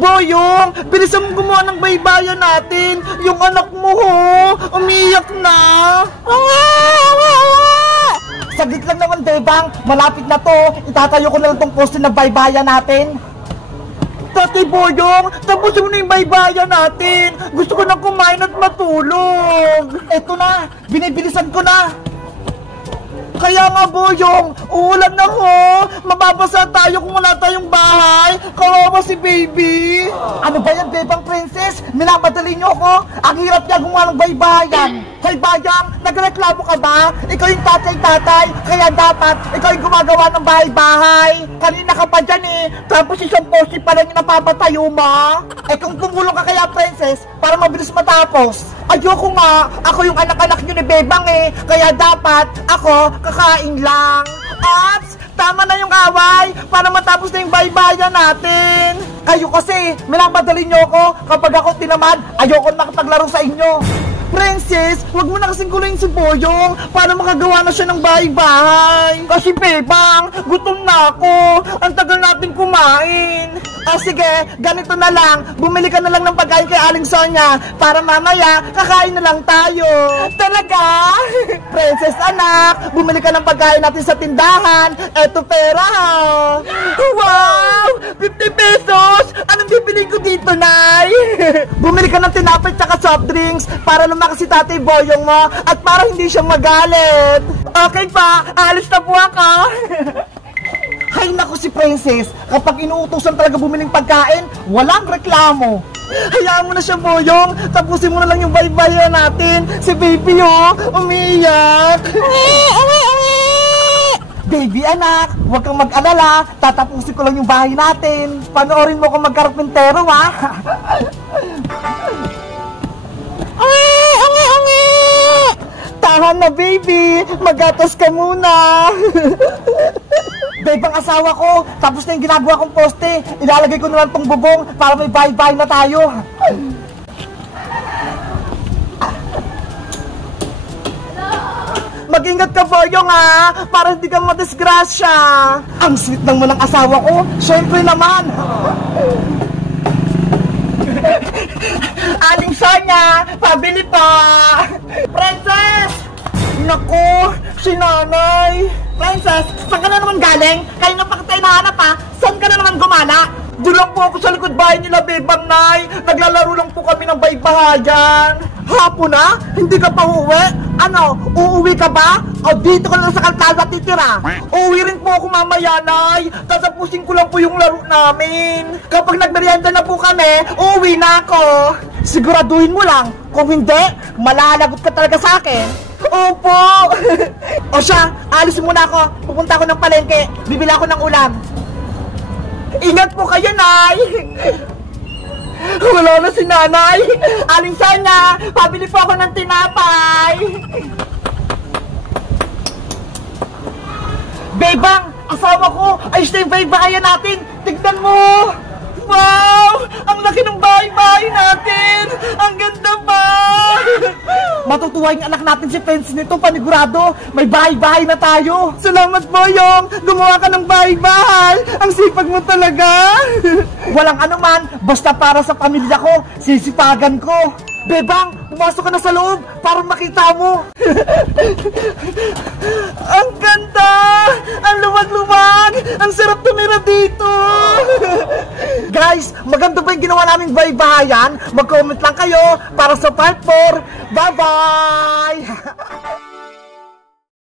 Boyong, bilisan mo gumawa ng baybayan natin. Yung anak mo ho, umiyak na. Saglit lang naman, Bebang. Malapit na to. Itatayo ko na lang tong poste na baybayan natin. Tatay Boyong, tapusin mo na yung baybayan natin. Gusto ko na kumain at matulog. Eto na, binibilisan ko na. Kaya nga, Boyong, uulan na ho. Mababasa tayo kung wala tayong bahay. Kawawa si baby. Ano ba yan, Bebang Princess? Minamadali niyo ako. Ang hirap niya gumawa ng baybayan. Hoy, Bayang, nagreklamo ka ba? Ikaw yung tatay-tatay, kaya dapat ikaw yung gumagawa ng bahay-bahay. Kanina ka pa dyan eh. Tapos isang poste pa lang yung napapatayo mo. Eh kung tumulong ka kaya, Princess, para mabilis matapos. Ayoko nga, ako yung anak-anak nyo ni Bebang eh. Kaya dapat ako kakain lang. Ops, tama na yung away para matapos na yung baybayan natin. Kayo kasi, minamadali nyo ako. Kapag ako tinamad, ayoko nakapaglaro sa inyo. Princess, wag mo na kasing guluhin si Boyong para makagawa na siya ng bahay-bahay. Kasi Bebang, gutom na ako. Ang tagal natin kumain. Sige, ganito na lang. Bumili ka na lang ng pagkain kay Aling Sonia para mamaya kakain na lang tayo. Talaga? Princess anak, bumili ka ng pagkain natin sa tindahan. Eto pera ha. Wow! 50 pesos! Anong bibili ko dito, Nay? Bumili ka ng tinapay tsaka soft drinks para lumakas si Tatay Boyong mo at para hindi siya magalit. Okay pa, alis na po ako. Hay naku si Princess, kapag inuutosan talaga bumiling pagkain, walang reklamo. Hayaan mo na siya, Boyong. Tapusin mo na lang yung baybayan natin. Si baby umiiyak. Baby anak, huwag kang mag-alala. Tatapusin ko lang yung bahay natin. Panoorin mo kung magkarpintero ha. Tahan na baby, magatas ka muna. Bebang asawa ko, tapos na yung ginagawa kong poste. Ilalagay ko na lang tong bubong para may bahay-bahay na tayo. Mag-ingat ka, Boyong ha, para hindi ka madisgrasya. Ang sweet ng munang asawa ko, syempre naman. Aling Sonia, pabili pa. Princess! Naku, si nanay. Princess, saan ka na naman galing? Kanina pa kita hinahanap ha. Saan ka na naman gumala? Doon lang po ako sa likod bahay nila, Bebang Nay. Naglalaro lang po kami ng baybahayan. Hapon na? Hindi ka pa uuwi? Ano, uuwi ka ba? O dito ka lang sa kalsada titira? Uuwi rin po ako mamaya, Nay. Tatapusin ko lang po yung laro namin. Kapag nagmerienda na po kami, uuwi na ako. Siguraduhin mo lang. Kung hindi, malalagot ka talaga sa akin. Opo! O siya, alis muna ako. Pupunta ako ng palengke. Bibili ako ng ulam. Ingat po kayo, Nay! Wala na si nanay! Aling Sonia, pabili po ako ng tinapay! Bebang, asawa ko! Ayos na yung bahay-bahayan natin! Tignan mo! Wow! Ang laki ng bahay-bahay natin! Ang ganda pa! Matutuwa yung anak natin si Princess nito, panigurado. May bahay-bahay na tayo. Salamat, Boyong. Gumawa ka ng bahay-bahay. Ang sipag mo talaga. Walang anuman. Basta para sa pamilya ko, sisipagan ko. Bebang, pumasok ka na sa loob para makita mo. Ang ganda! Ang luwag-luwag! Ang sarap tumira dito! Guys, maganda ba yung ginawa naming bahay-bahayan? Mag-comment lang kayo para sa part 4. Bye-bye!